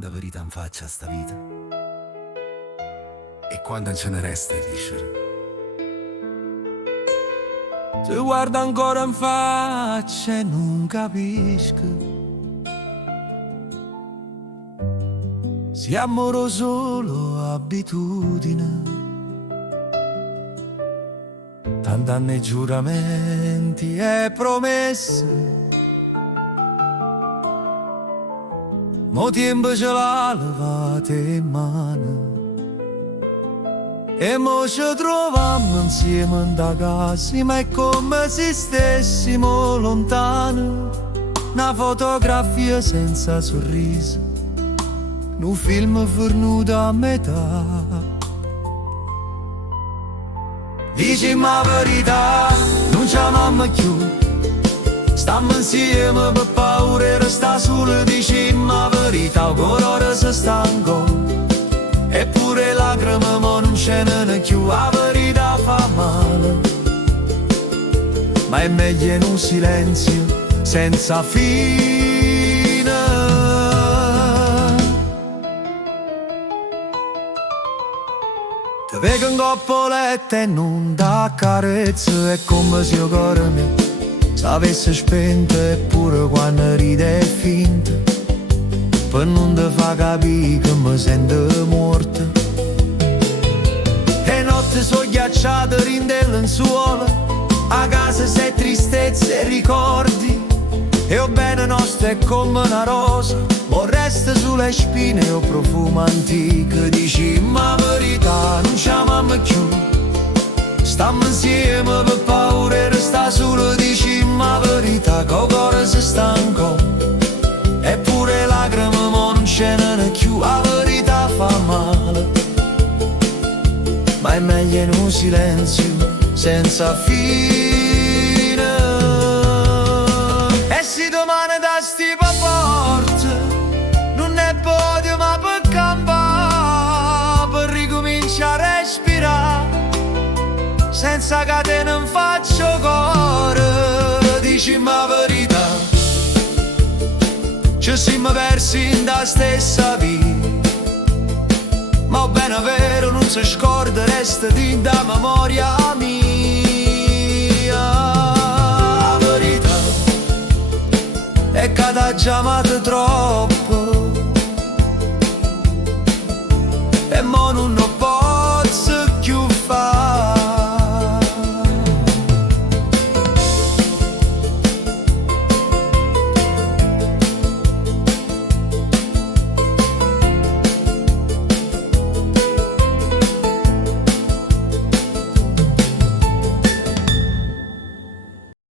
quanta verità in faccia a sta vita e quanta ce ne resta di dicere. Ti guardo ancora in faccia e non capisco. Siamo solo abitudine, tant'anni giuramenti e promesse. Mo tempo ce l'ha levate in mano e mo ci troviamo insieme in da casa, ma è come se stessimo lontani. Una fotografia senza sorriso, un film fornuto a metà. Dicimi la verità, non ci amiamo più. Stiamo insieme per paura e resta solo. Dicimi la verità, ancora ora si stanco. Eppure lacrime ma non ce n'è più. La verità fa male, ma è meglio in un silenzio senza fine. Ti vedo in coppoletta e non da carezza. È come se io cuore mio s'avesse spento, eppure quando ride è finta, per non ti fa capire che mi sento morta. E notte so ghiacciate rinde il lenzuola, a casa sei tristezze e ricordi. E o bene nostro è come una rosa, ma resta sulle spine o profumo antico. Dicimi la verità, non ci amiamo più. Stiamo insieme per paura e resta solo. Dicimi la verità, che cuore si stanco. Eppure lacrime ma non ce n'è più. La verità fa male, ma è meglio in un silenzio senza fine. E se domani da sti porta non è podio ma per campare, per ricominciare a respirare senza catene non faccio cuore. Dicimi la verità, ci siamo persi in da stessa vita, ma bene vero non si scorda, resta di da memoria mia. La verità è che t'ha chiamato troppo